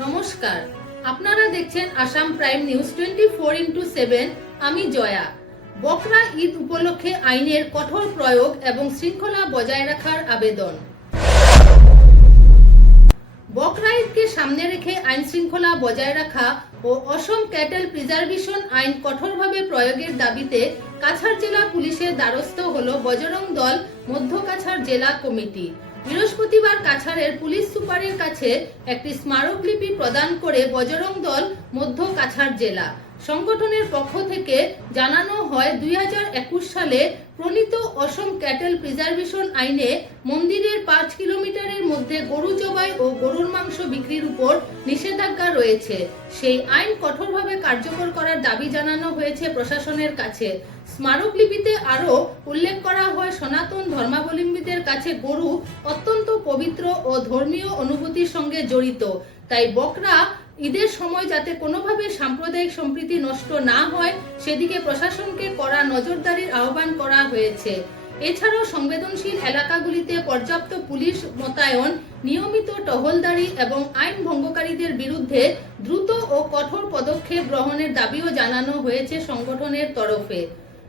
নমস্কার, আপনারা দেখছেন আসাম প্রাইম নিউজ 24x7। আমি জয়া। বকরা ঈদ উপলক্ষে আইনের কঠোর প্রয়োগ এবং শৃঙ্খলা বজায় রাখার আবেদন। বকরা ঈদকে সামনে রেখে আইন শৃঙ্খলা বজায় রাখা ও অসম ক্যাটেল প্রিজার্ভেশন আইন কঠোরভাবে প্রয়োগের দাবিতে কাছাড় জেলা পুলিশের দ্বারস্থ হল বজরং দল মধ্য কাছাড় জেলা কমিটি। বৃহস্পতিবার কাছাড়ের পুলিশ সুপারের কাছে একটি স্মারকলিপি প্রদান করে বজরং দল মধ্য কাছাড় জেলা সংগঠনের পক্ষ থেকে জানানো হয় 2021 সালে প্রণীত অসম ক্যাটেল প্রিজার্ভেশন আইনে মন্দিরের 5 কিলোমিটারের মধ্যে গরু জবাই ও গরুর মাংস বিক্রির উপর নিষেধাজ্ঞা রয়েছে। সেই আইন কঠোরভাবে কার্যকর করার দাবি জানানো হয়েছে প্রশাসনের কাছে। স্মারকলিপিতে আরও উল্লেখ করা হয়, সনাতন ধর্মাবলম্বীদের কাছে গরু অত্যন্ত পবিত্র ও ধর্মীয় অনুভূতির সঙ্গে জড়িত। তাই বকরা ঈদের সময় যাতে কোনোভাবে সাম্প্রদায়িক সম্প্রীতি নষ্ট না হয় সেদিকে প্রশাসনকে কড়া নজরদারির আহ্বান করা হয়েছে। এছাড়াও সংবেদনশীল এলাকাগুলিতে পর্যাপ্ত পুলিশ মোতায়েন, নিয়মিত টহলদারি এবং আইন ভঙ্গকারীদের বিরুদ্ধে দ্রুত ও কঠোর পদক্ষেপ গ্রহণের দাবিও জানানো হয়েছে সংগঠনের তরফে।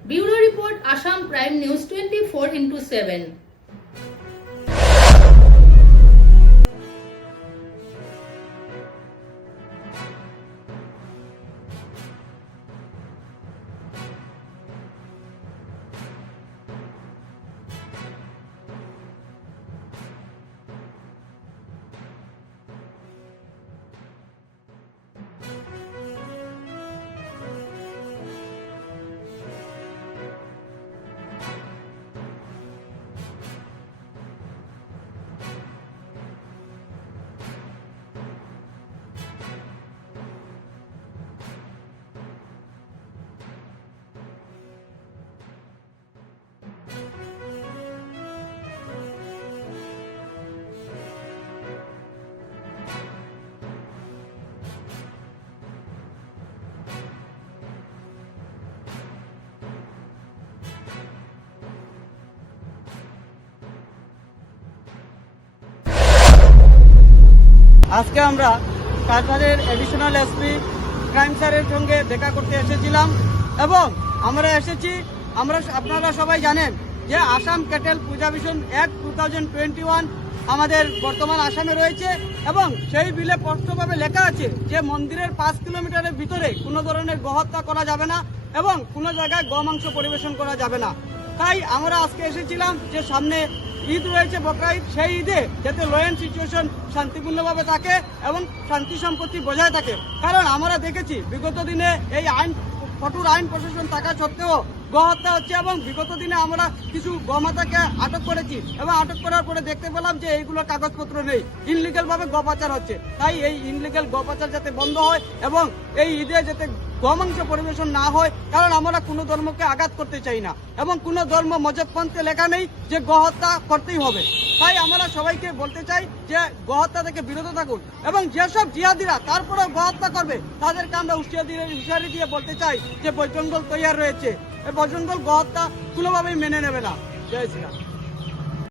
Bureau report, Assam prime news 24x7। আজকে আমরা কাছাড়ের এডিশনাল এসপি ক্রাইম স্যারের সঙ্গে দেখা করতে এসেছিলাম এবং আপনারা সবাই জানেন যে আসাম ক্যাটেল প্রিজার্ভেশন অ্যাক্ট 2021 আমাদের বর্তমান আসামে রয়েছে এবং সেই বিলে স্পষ্টভাবে লেখা আছে যে মন্দিরের 5 কিলোমিটারের ভিতরে কোনো ধরনের গোহত্যা করা যাবে না এবং কোনো জায়গায় গোমাংস পরিবেশন করা যাবে না। তাই আমরা আজকে এসেছিলাম যে সামনে ঈদ রয়েছে, বকরা ঈদ, সেই ঈদে যাতে ল অ্যান্ড সিচুয়েশন শান্তিপূর্ণভাবে থাকে এবং শান্তি সম্পত্তি বজায় থাকে। কারণ আমরা দেখেছি বিগত দিনে এই কঠোর আইন প্রশাসন থাকা সত্ত্বেও গোহত্যা হচ্ছে এবং বিগত দিনে আমরা কিছু গোমাতাকে আটক করেছি এবং আটক করার পরে দেখতে পেলাম যে এইগুলো কাগজপত্র নেই, ইনলিগাল ভাবে গোপাচার হচ্ছে। তাই এই ইনলিগাল গোপাচার যাতে বন্ধ হয় এবং এই ঈদে যাতে গোমাংস পরিবেশন না হয়, কারণ আমরা কোনো ধর্মকে আঘাত করতে চাই না এবং কোনো ধর্ম মজবপন্থে লেখা নেই যে গোহত্যা করতেই হবে। তাই আমরা সবাইকে বলতে চাই যে গোহত্যা থেকে বিরত থাকুন এবং যেসব জিহাদিরা তারপরেও গোহত্যা করবে তাদেরকে আমরা হুঁশিয়ারি দিয়ে বলতে চাই যে বজরং দল তৈরি রয়েছে, এই বজরং দল গোহত্যা কোনোভাবেই মেনে নেবে না। জয় শ্রীরাম।